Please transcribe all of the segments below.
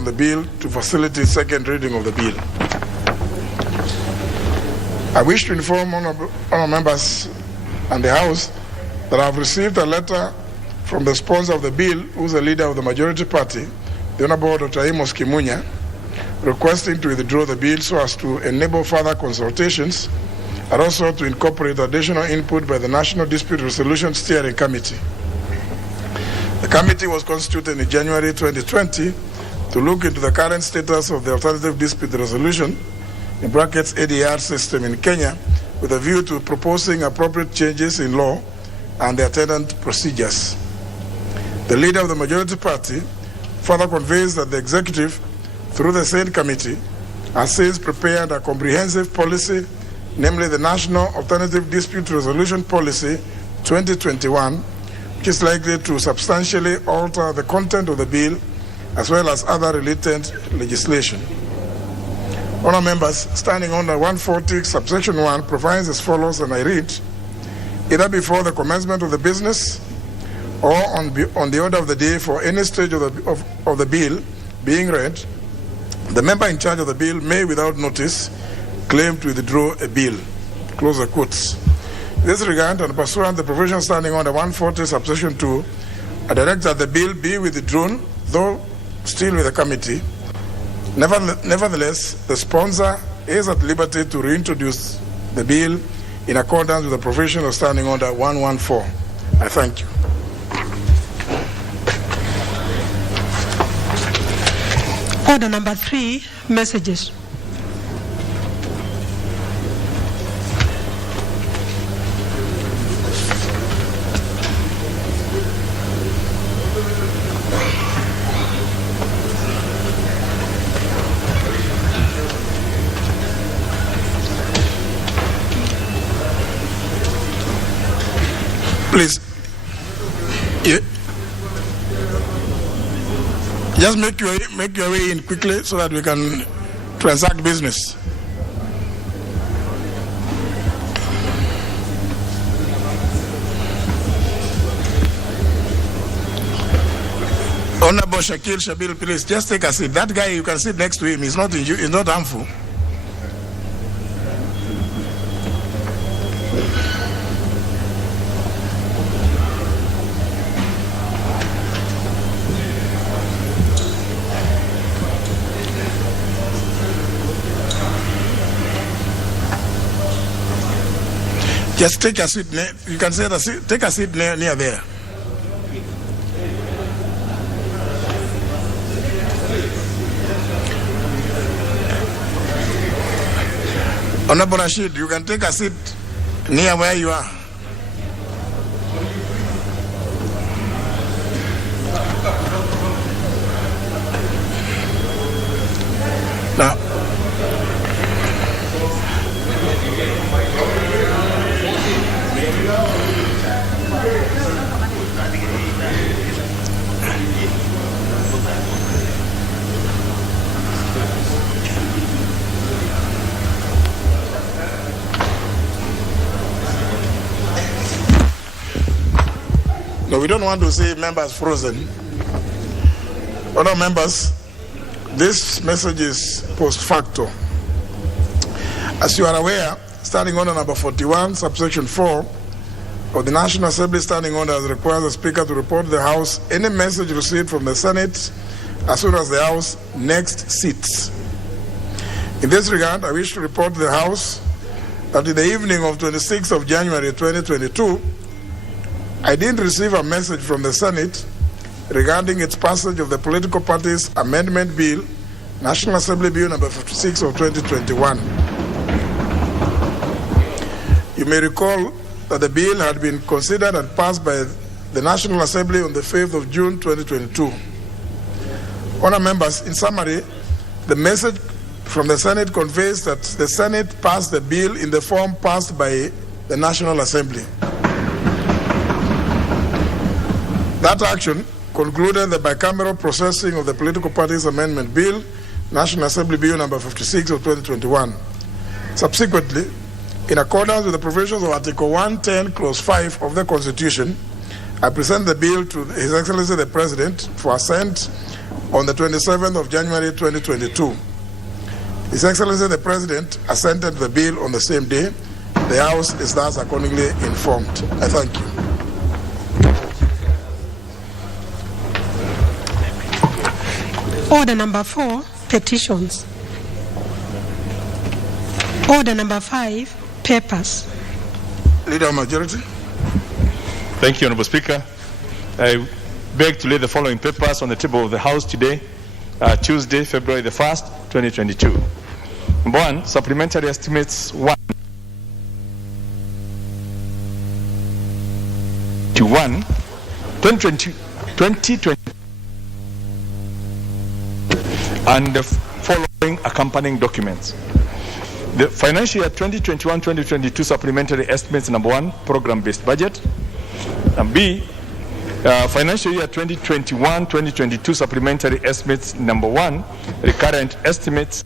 on the bill to facilitate second reading of the bill. I wish to inform honourable members and the House that I have received a letter from the sponsor of the bill, who is the leader of the majority party, the Honourable Dr. Amos Kimunya, requesting to withdraw the bill so as to enable further consultations and also to incorporate additional input by the National Dispute Resolution Steering Committee. The committee was constituted in January 2020 to look into the current status of the alternative dispute resolution in brackets ADR system in Kenya, with a view to proposing appropriate changes in law and the attendant procedures. The leader of the majority party further conveys that the executive, through the same committee, has since prepared a comprehensive policy, namely the National Alternative Dispute Resolution Policy 2021, which is likely to substantially alter the content of the bill as well as other related legislation. Honourable members, standing under 140 subsection 1 provides as follows, and I read: either before the commencement of the business or on the order of the day for any stage of the bill being read, the member in charge of the bill may, without notice, claim to withdraw a bill. Close the quotes. In this regard, and pursuant to the provision standing under 140 subsection 2, I direct that the bill be withdrawn, though still with the committee. Nevertheless, the sponsor is at liberty to reintroduce the bill in accordance with the provision of standing order 114. I thank you. Order number 3, messages. Please, just make your way in quickly so that we can transact business. Honorable Shakil Shabil, please just take a seat. That guy, you can sit next to him. He's not harmful. Just take a seat. You can say take a seat near there. Honorable Rashid, you can take a seat near where you are. Now, no, we don't want to see members frozen. Other members, this message is post facto. As you are aware, standing order number 41, subsection 4 of the National Assembly standing order requires the Speaker to report to the House any message received from the Senate as soon as the House next sits. In this regard, I wish to report to the House that in the evening of 26th of January 2022, I didn't receive a message from the Senate regarding its passage of the Political Parties Amendment Bill, National Assembly Bill number 56 of 2021. You may recall that the bill had been considered and passed by the National Assembly on the 5th of June 2022. Honourable members, in summary, the message from the Senate conveys that the Senate passed the bill in the form passed by the National Assembly. That action concluded the bicameral processing of the Political Parties Amendment Bill, National Assembly Bill number 56 of 2021. Subsequently, in accordance with the provisions of Article 110, Clause 5 of the Constitution, I present the bill to His Excellency the President for assent on the 27th of January 2022. His Excellency the President assented the bill on the same day. The House is thus accordingly informed. I thank you. Order number 4, petitions. Order number 5, papers. Leader of Majority. Thank you, Honorable Speaker. I beg to lay the following papers on the table of the House today, Tuesday, February the 1st, 2022. Number 1, supplementary estimates 1 to 1, 2020, and the following accompanying documents. The financial year 2021-2022 supplementary estimates number 1, program-based budget. And B, financial year 2021-2022 supplementary estimates number 1, recurrent estimates.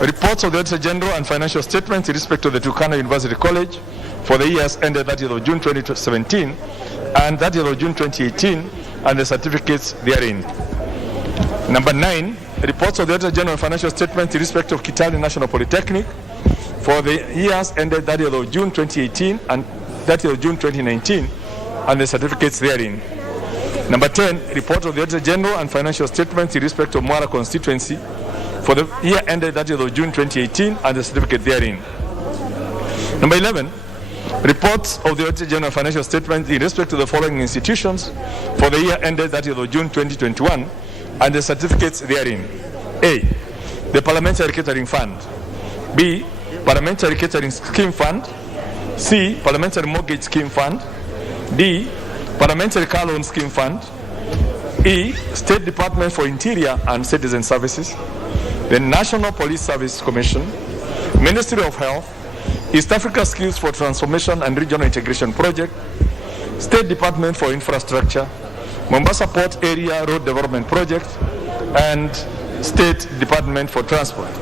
Reports of the Auditor General and financial statements in respect of the Turkana University College for the years ended 30th of June 2017 and 30th of June 2018 and the certificates therein. Number 9, reports of the Auditor General and financial statements in respect of Kitale National Polytechnic for the years ended 30th of June 2018 and 30th of June 2019 and the certificates therein. Number 10, report of the Auditor General and financial statements in respect of Mwara constituency for the year ended 30th of June 2018 and the certificate therein. Number 11, reports of the Auditor General financial statements in respect to the following institutions for the year ended 30th of June 2021 and the certificates therein. A, the Parliamentary Catering Fund. B, Parliamentary Catering Scheme Fund. C, Parliamentary Mortgage Scheme Fund. D, Parliamentary Car Loan Scheme Fund. E, State Department for Interior and Citizen Services. The National Police Service Commission, Ministry of Health, East Africa Skills for Transformation and Regional Integration Project, State Department for Infrastructure, Mombasa Port Area Road Development Project, and State Department for Transport.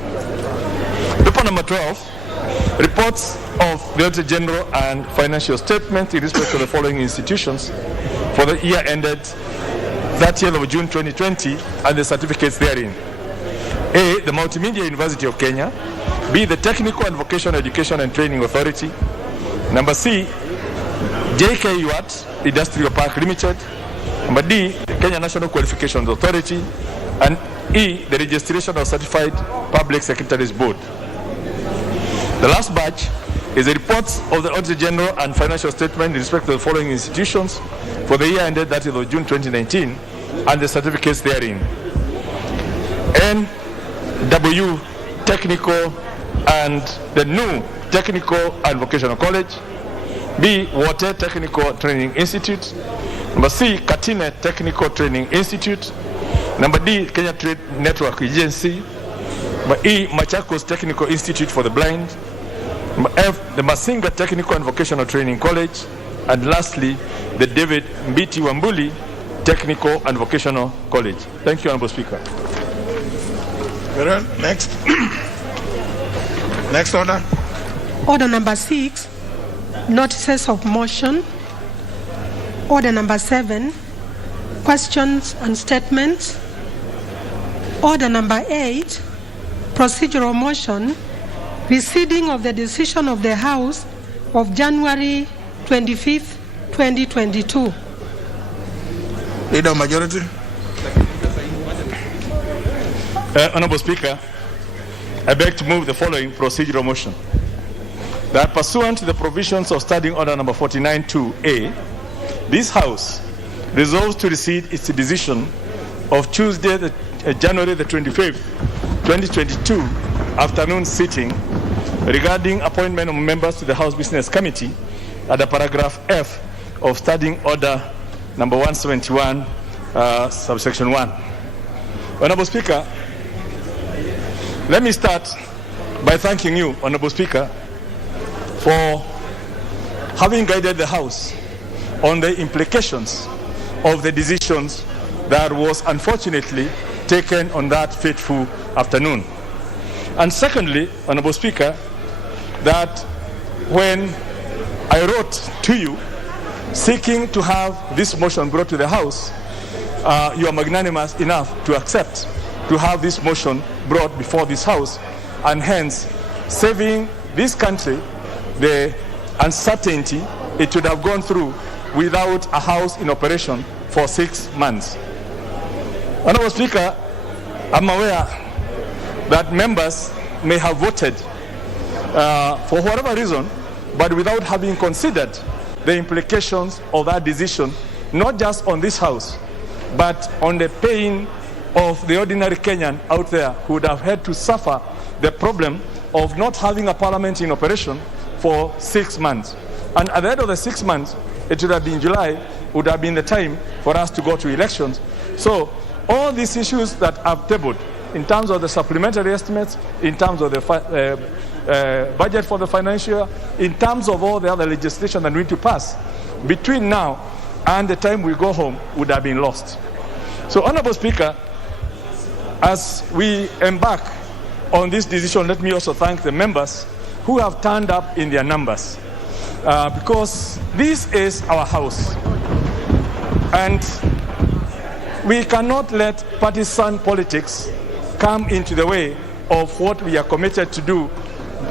Paper number 12, reports of the Auditor General and financial statement in respect to the following institutions for the year ended 30th of June 2020 and the certificates therein. A, the Multimedia University of Kenya. B, the Technical and Vocational Education and Training Authority. Number C, JKUAT Industrial Park Limited. Number D, the Kenya National Qualifications Authority. And E, the Registration of Certified Public Secretaries Board. The last batch is the reports of the Auditor General and financial statement in respect to the following institutions for the year ended 30th of June 2019 and the certificates therein. NW Technical and the new Technical and Vocational College. B. Water Technical Training Institute. Number C. Katine Technical Training Institute. Number D. Kenya Trade Network Agency. Number E. Machakos Technical Institute for the Blind. Number F. The Masinga Technical and Vocational Training College. And lastly, the David Mbiti Wambuli Technical and Vocational College. Thank you, Honorable Speaker. Very well. Next. Next order. Order number 6, notices of motion. Order number 7, questions and statements. Order number 8, procedural motion, receding of the decision of the House of January 25th, 2022. Leader of Majority. Honorable Speaker, I beg to move the following procedural motion. That pursuant to the provisions of Standing Order number 49-2A, this House resolves to rescind its decision of Tuesday, January the 25th, 2022, afternoon sitting regarding appointment of members to the House Business Committee at the paragraph F of Standing Order number 171, subsection 1. Honorable Speaker, let me start by thanking you, Honorable Speaker, for having guided the House on the implications of the decisions that was unfortunately taken on that fateful afternoon. And secondly, Honorable Speaker, that when I wrote to you seeking to have this motion brought to the House, you are magnanimous enough to accept to have this motion brought before this House, and hence saving this country the uncertainty it would have gone through without a House in operation for 6 months. Honorable Speaker, I'm aware that members may have voted for whatever reason, but without having considered the implications of that decision, not just on this House, but on the pain of the ordinary Kenyan out there who would have had to suffer the problem of not having a parliament in operation for 6 months. And at the end of the 6 months, it would have been July, would have been the time for us to go to elections. So all these issues that I've tabled in terms of the supplementary estimates, in terms of the budget for the financial year, in terms of all the other legislation that we need to pass, between now and the time we go home would have been lost. So, Honorable Speaker, as we embark on this decision, let me also thank the members who have turned up in their numbers, because this is our House, and we cannot let partisan politics come into the way of what we are committed to do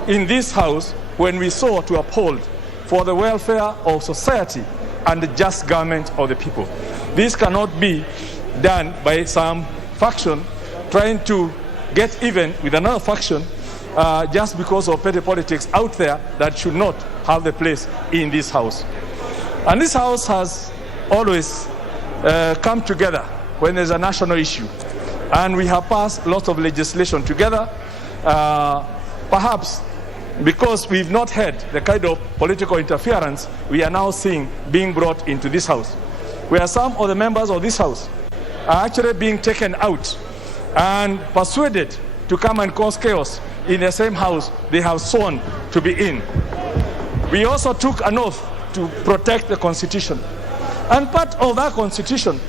in this House when we sought to uphold for the welfare of society and the just government of the people. This cannot be done by some faction trying to get even with another faction just because of petty politics out there that should not have the place in this House. And this House has always come together when there's a national issue. And we have passed lots of legislation together, perhaps because we've not had the kind of political interference we are now seeing being brought into this House, where some of the members of this House are actually being taken out and persuaded to come and cause chaos in the same House they have sworn to be in. We also took an oath to protect the Constitution. And part of that Constitution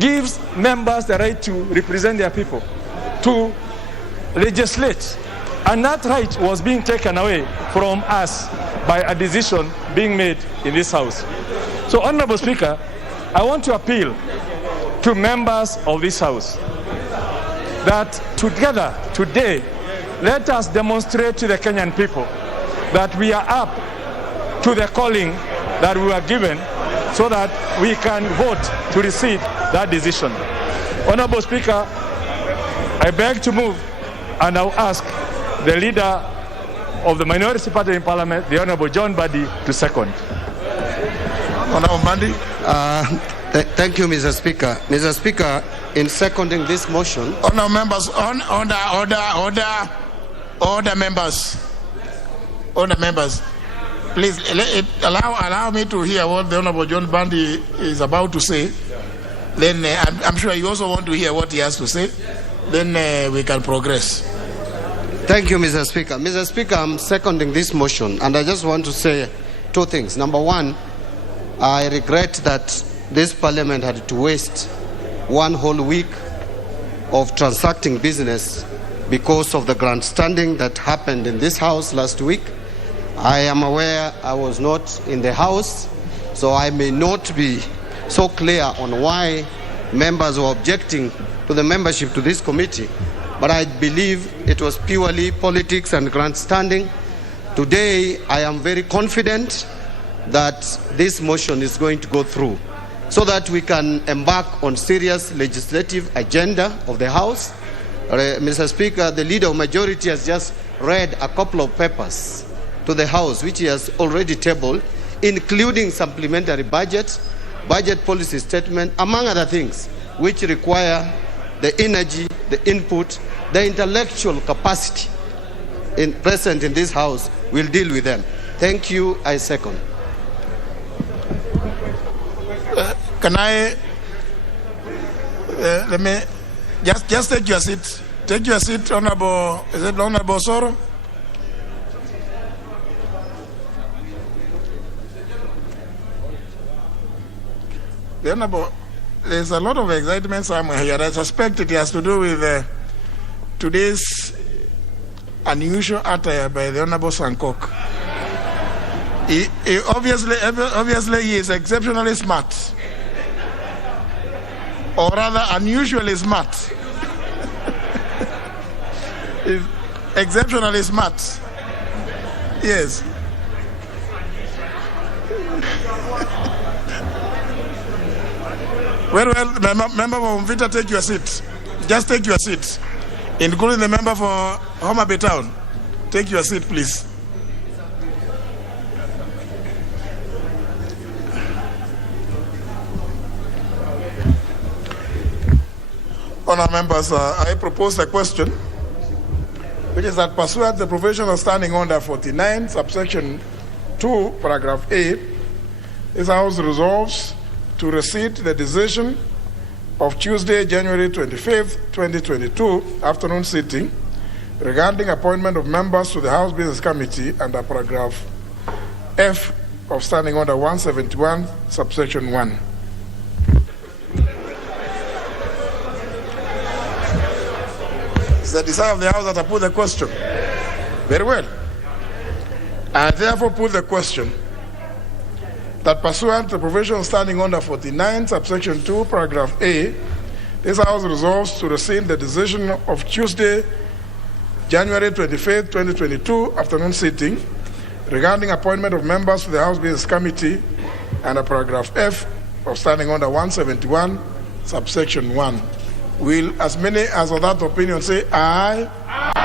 gives members the right to represent their people, to legislate. And that right was being taken away from us by a decision being made in this House. So, Honorable Speaker, I want to appeal to members of this House that together, today, let us demonstrate to the Kenyan people that we are up to the calling that we were given so that we can vote to rescind that decision. Honorable Speaker, I beg to move and I'll ask the leader of the minority party in Parliament, the Honorable John Badi, to second. Honorable Badi. Thank you, Mr. Speaker. Mr. Speaker, in seconding this motion... Honourable members, order members. Order members. Please, allow me to hear what the Honourable John Badi is about to say. Then I'm sure you also want to hear what he has to say. Then we can progress. Thank you, Mr. Speaker. Mr. Speaker, I'm seconding this motion, and I just want to say two things. Number one, I regret that this Parliament had to waste one whole week of transacting business because of the grandstanding that happened in this House last week. I am aware I was not in the House, so I may not be so clear on why members were objecting to the membership to this committee, but I believe it was purely politics and grandstanding. Today, I am very confident that this motion is going to go through so that we can embark on serious legislative agenda of the House. Mr. Speaker, the Leader of Majority has just read a couple of papers to the House, which he has already tabled, including supplementary budget, budget policy statement, among other things, which require the energy, the input, the intellectual capacity present in this House. We'll deal with them. Thank you. I second. Can I let me just take your seat. Take your seat, Honorable. Is it Honorable Soro? The Honorable, there's a lot of excitement somewhere here. I suspect it has to do with today's unusual attire by the Honorable Sankok. He obviously he is exceptionally smart. Or rather, unusually smart. He's exceptionally smart. Yes. Well, member for Mvita, take your seat. Just take your seat. Including the member for Homa Bay Town. Take your seat, please. Honourable members, I propose a question, which is that pursuant to the provision of Standing Order 49, subsection 2, paragraph A, this House resolves to receipt the decision of Tuesday, January 25th, 2022, afternoon sitting, regarding appointment of members to the House Business Committee under paragraph F of Standing Order 171, subsection 1. It's the desire of the House that I put the question. Very well. I therefore put the question that pursuant to the provision of Standing Order 49, subsection 2, paragraph A, this House resolves to rescind the decision of Tuesday, January 25th, 2022, afternoon sitting, regarding appointment of members to the House Business Committee under paragraph F of Standing Order 171, subsection 1. Will as many as of that opinion say aye? Aye.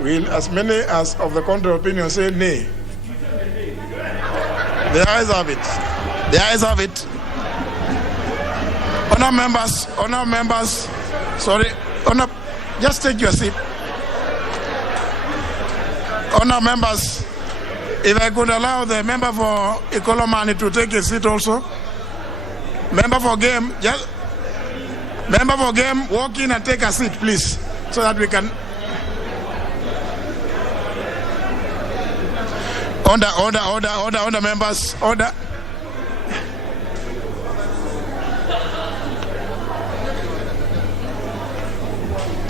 Will as many as of the contrary opinion say nay? The ayes have it. The ayes have it. Honour members, sorry, just take your seat. Honour members, if I could allow the member for Ikolomani to take a seat also. Member for game, walk in and take a seat, please, so that we can. Order, members, order.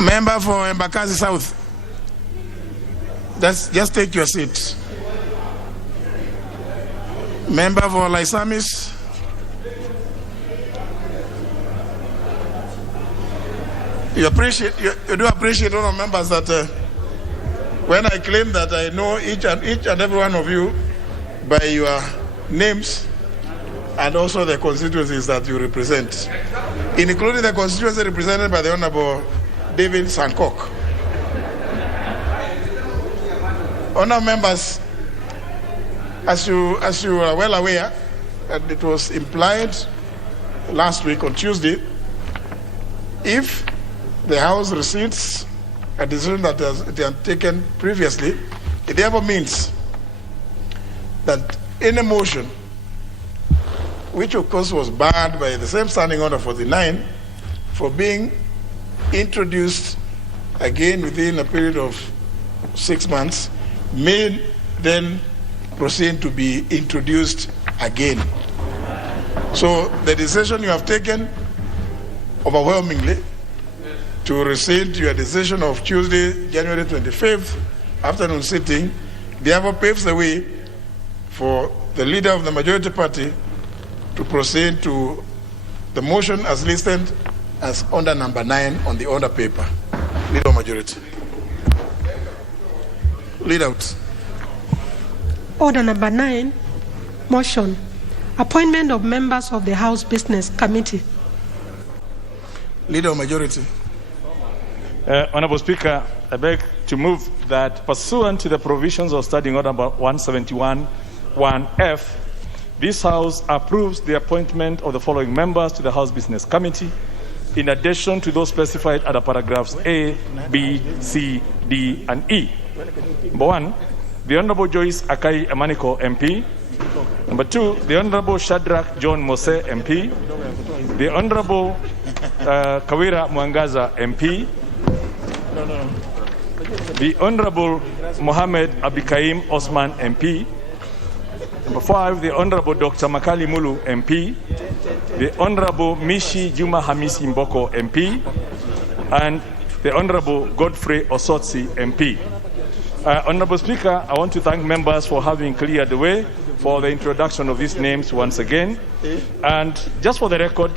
Member for Embakasi South, just take your seat. Member for Laisamis. You do appreciate all the members that when I claim that I know each and every one of you by your names and also the constituencies that you represent, including the constituency represented by the Honorable David Sankok. Honourable members, as you are well aware, that it was implied last week on Tuesday, if the House receives a decision that it has taken previously, it therefore means that any motion, which of course was barred by the same Standing Order 49, for being introduced again within a period of 6 months, may then proceed to be introduced again. So the decision you have taken overwhelmingly to rescind your decision of Tuesday, January 25th, afternoon sitting, therefore paves the way for the leader of the majority party to proceed to the motion as listed as order number 9 on the order paper. Leader of majority. Lead out. Order number 9, motion. Appointment of members of the House Business Committee. Leader of majority. Honourable Speaker, I beg to move that pursuant to the provisions of Standing Order number 171(1)(f), this House approves the appointment of the following members to the House Business Committee, in addition to those specified under paragraphs A, B, C, D, and E. Number 1, the Honourable Joyce Akai Amaniko, MP. Number 2, the Honourable Shadrach John Mose, MP. The Honourable Kawira Mwangaza, MP. The Honourable Mohammed Abikaim Osman, MP. Number 5, the Honourable Dr. Makali Mulu, MP. The Honourable Mishi Juma Hamisi Mboko, MP. And the Honourable Godfrey Osotsi, MP. Honourable Speaker, I want to thank members for having cleared the way for the introduction of these names once again. And just for the record,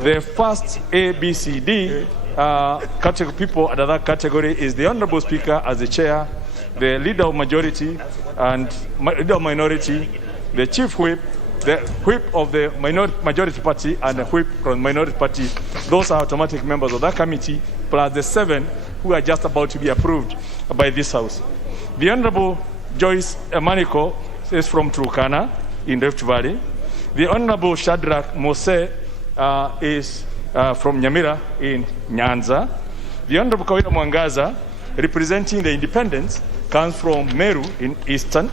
the first A, B, C, D category people under that category is the Honourable Speaker as the chair, the leader of majority and leader of minority, the chief whip, the whip of the majority party, and the whip from minority party. Those are automatic members of that committee, plus the 7 who are just about to be approved by this House. The Honourable Joyce Amaniko is from Turkana in Rift Valley. The Honourable Shadrach Mose is from Nyamira in Nyanza. The Honourable Kawira Mwangaza, representing the independents, comes from Meru in Eastern,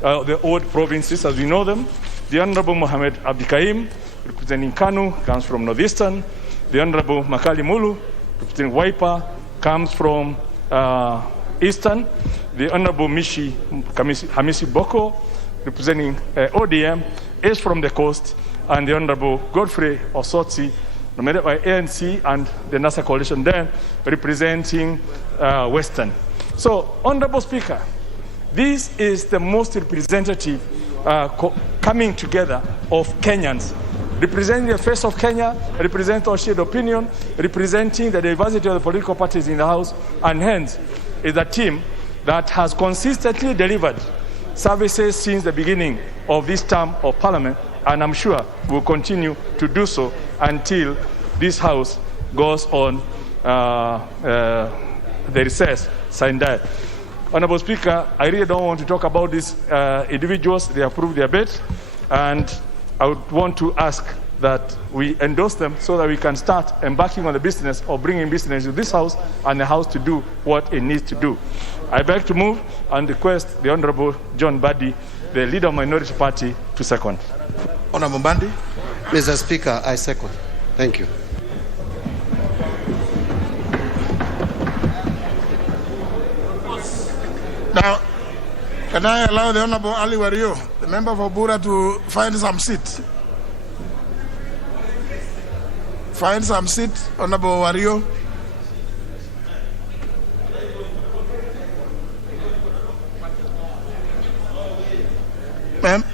the old provinces as we know them. The Honourable Mohammed Abdikaim, representing Kanu, comes from Northeastern. The Honourable Makali Mulu, representing Waipa, comes from Eastern. The Honourable Mishi Hamisi Boko, representing ODM, is from the coast. And the Honourable Godfrey Osotsi, nominated by ANC and the NASA coalition there, representing Western. So, Honourable Speaker, this is the most representative coming together of Kenyans, representing the face of Kenya, representing our shared opinion, representing the diversity of the political parties in the House, and hence is a team that has consistently delivered services since the beginning of this term of Parliament, and I'm sure will continue to do so until this House goes on the recess signed there. Honourable Speaker, I really don't want to talk about these individuals. They approved their bid, and I would want to ask that we endorse them so that we can start embarking on the business of bringing business to this House and the House to do what it needs to do. I beg to move and request the Honourable John Badi, the leader of Minority Party, to second. Honourable Badi. Mr. Speaker, I second. Thank you. Now, can I allow the Honourable Ali Wario, the member for Bura, to find some seat? Find some seat, Honourable Wario.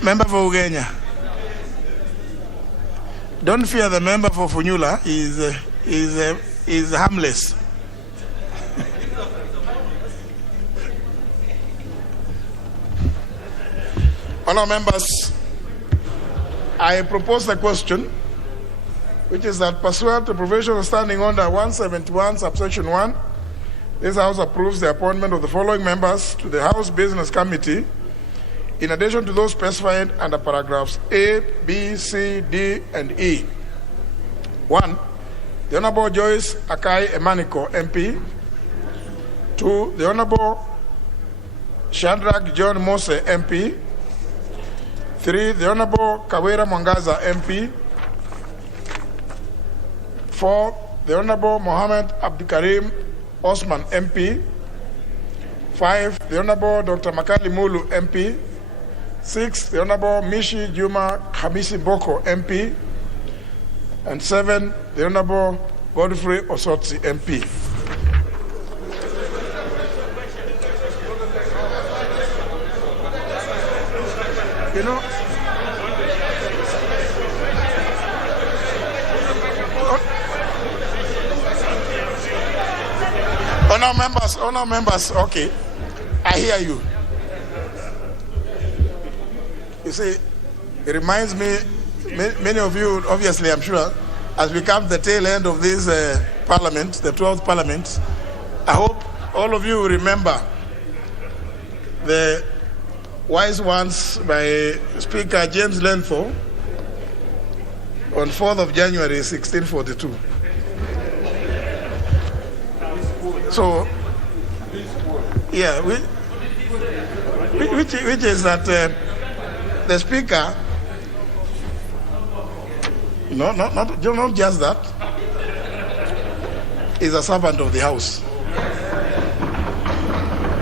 Member for Ugenya. Don't fear the member for Funyula. He's harmless. Honourable members, I propose a question, which is that pursuant to provision of Standing Order 171, subsection 1, This House approves the appointment of the following members to the House Business Committee, in addition to those specified under paragraphs A, B, C, D, and E. 1. The Honorable Joyce Akai Emaniko, MP. 2. The Honorable Shadrach John Mose, MP. 3. The Honorable Kawira Mwangaza, MP. 4. The Honorable Mohammed Abdikarim Osman, MP. 5. The Honorable Dr. Makali Mulu, MP. 6. The Honorable Mishi Juma Hamisi Boko, MP. And 7. The Honorable Godfrey Osotsi, MP. You know, honor members, okay, I hear you. You see, it reminds me, many of you, obviously, I'm sure, as we come to the tail end of this parliament, the 12th parliament, I hope all of you remember the wise ones by Speaker James Lenthor on 4th of January, 1642. So, yeah, which is that the Speaker, not just that, is a servant of the House.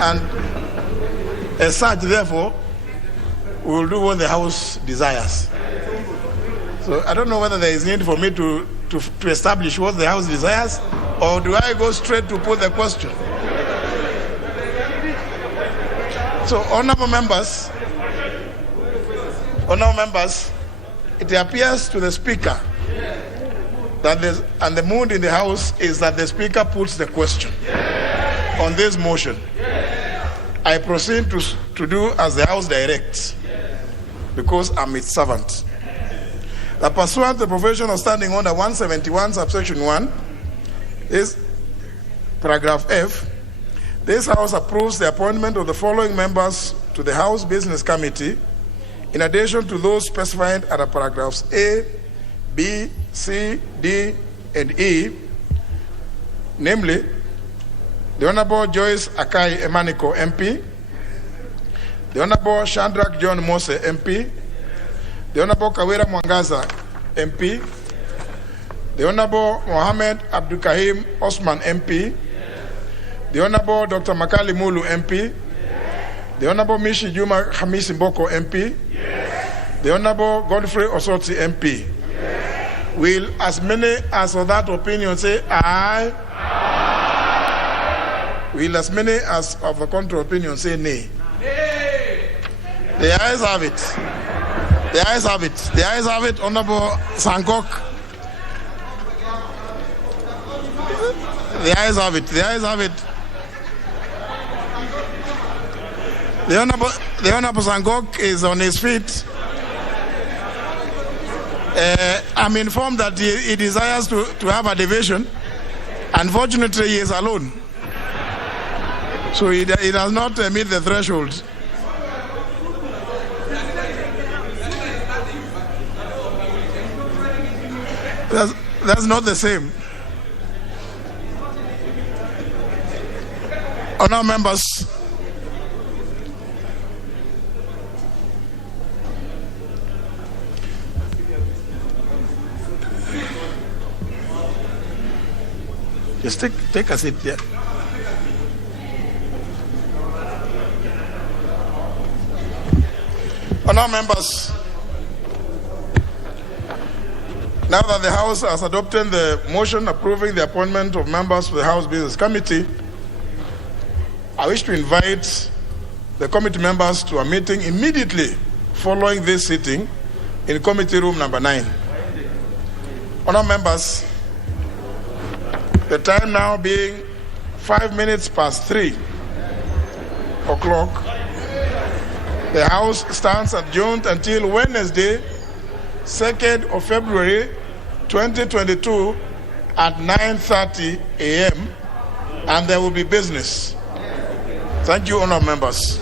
And as such, therefore, we will do what the House desires. So I don't know whether there is need for me to establish what the House desires, or do I go straight to put the question? So, honorable members, it appears to the Speaker that the mood in the House is that the Speaker puts the question on this motion. I proceed to do as the House directs, because I'm its servant. The pursuant to the provision of Standing Order 171, subsection 1, is paragraph F. This House approves the appointment of the following members to the House Business Committee, in addition to those specified under paragraphs A, B, C, D, and E, namely, the Honorable Joyce Akai Emaniko, MP. The Honorable Shadrach John Mose, MP. The Honorable Kawira Mwangaza, MP. The Honorable Mohammed Abdulkahim Osman, MP. The Honorable Dr. Makali Mulu, MP. The Honorable Mishi Juma Hamisi Boko, MP. The Honorable Godfrey Osotsi, MP. Will as many as of that opinion say aye? Will as many as of the contrary opinion say nay? Nay. The ayes have it. The ayes have it. The ayes have it, Honorable Sankok. The ayes have it. The ayes have it. The Honorable Sankok is on his feet. I'm informed that he desires to have a division. Unfortunately, he is alone. So he does not meet the threshold. That's not the same. Honourable members, just take a seat there. Honourable members, now that the House has adopted the motion approving the appointment of members to the House Business Committee, I wish to invite the committee members to a meeting immediately following this sitting in committee room number 9. Honourable members, the time now being 5 minutes past 3 o'clock, the House stands adjourned until Wednesday, 2nd of February 2022 at 9:30 a.m. and there will be business. Thank you, honourable members.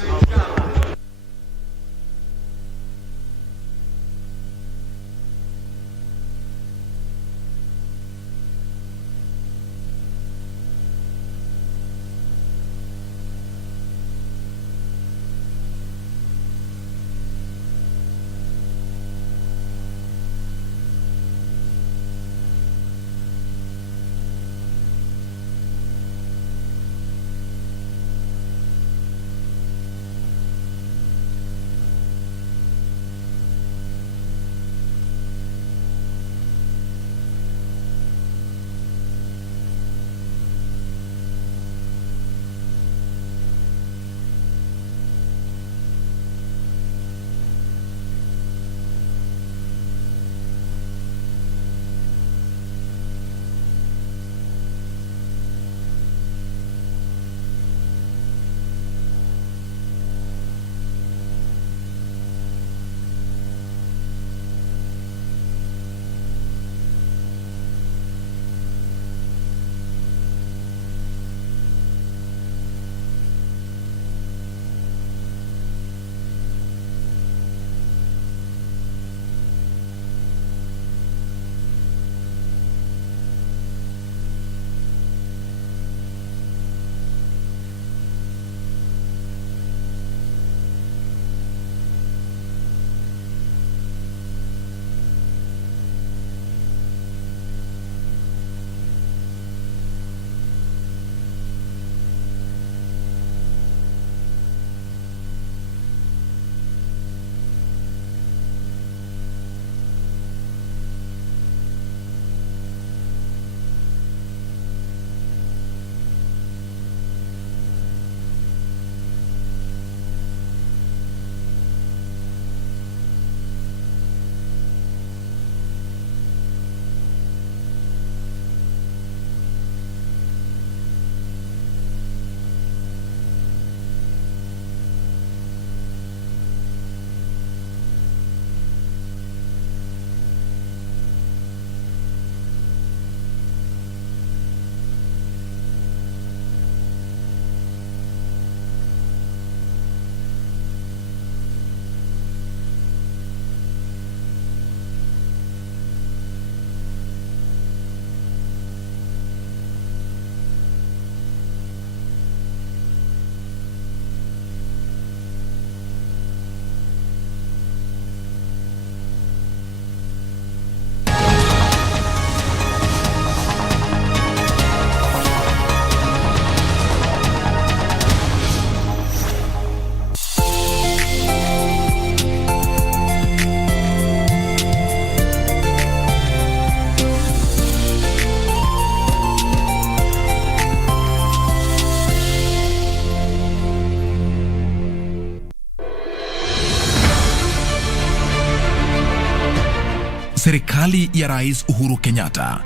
Serikali ya Rais Uhuru Kenyatta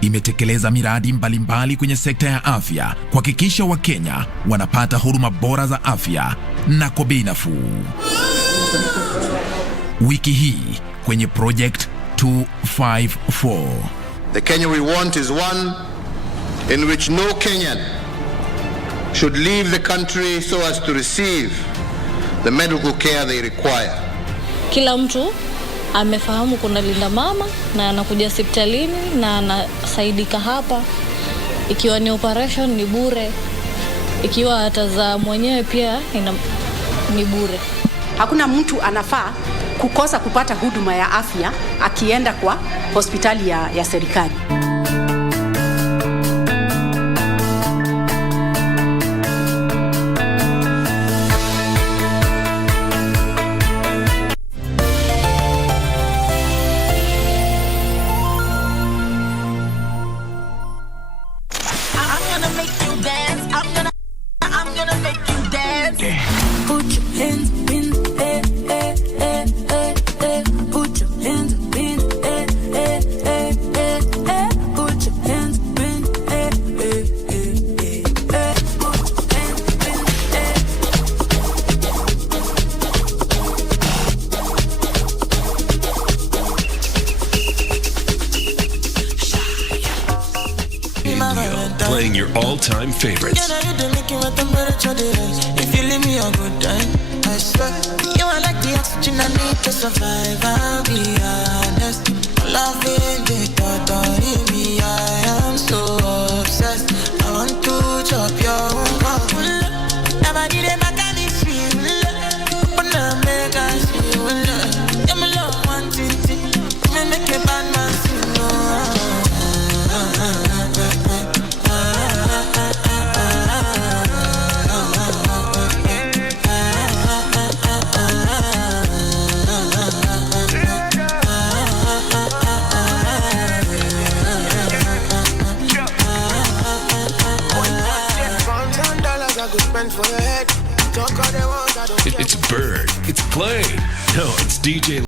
imetekeleza miradi mbalimbali kwenye sekta ya afya kuhakikisha Wakenya wanapata huduma bora za afya na kwa bei nafuu. Wiki hii kwenye Project 254, the Kenya we want is one in which no Kenyan should leave the country so as to receive the medical care they require. Kila mtu amefahamu kuna linda mama na anakuja hospitalini na anasaidika hapa. Ikiwa ni operation ni bure, ikiwa atazaa mwenyewe pia ni bure. Hakuna mtu anafaa kukosa kupata huduma ya afya akienda kwa hospitali ya serikali. playing your all-time favorites. If you leave me a good time, I swear. You are like the oxygen I need to survive, I'll be honest. Loving the thought of me, I am so obsessed. I want to chop your heart. Never did it back and it's real. But now make us feel. Yeah, my love one thing. Me make a bad man sing. It's Bird. It's played. No, it's DJ.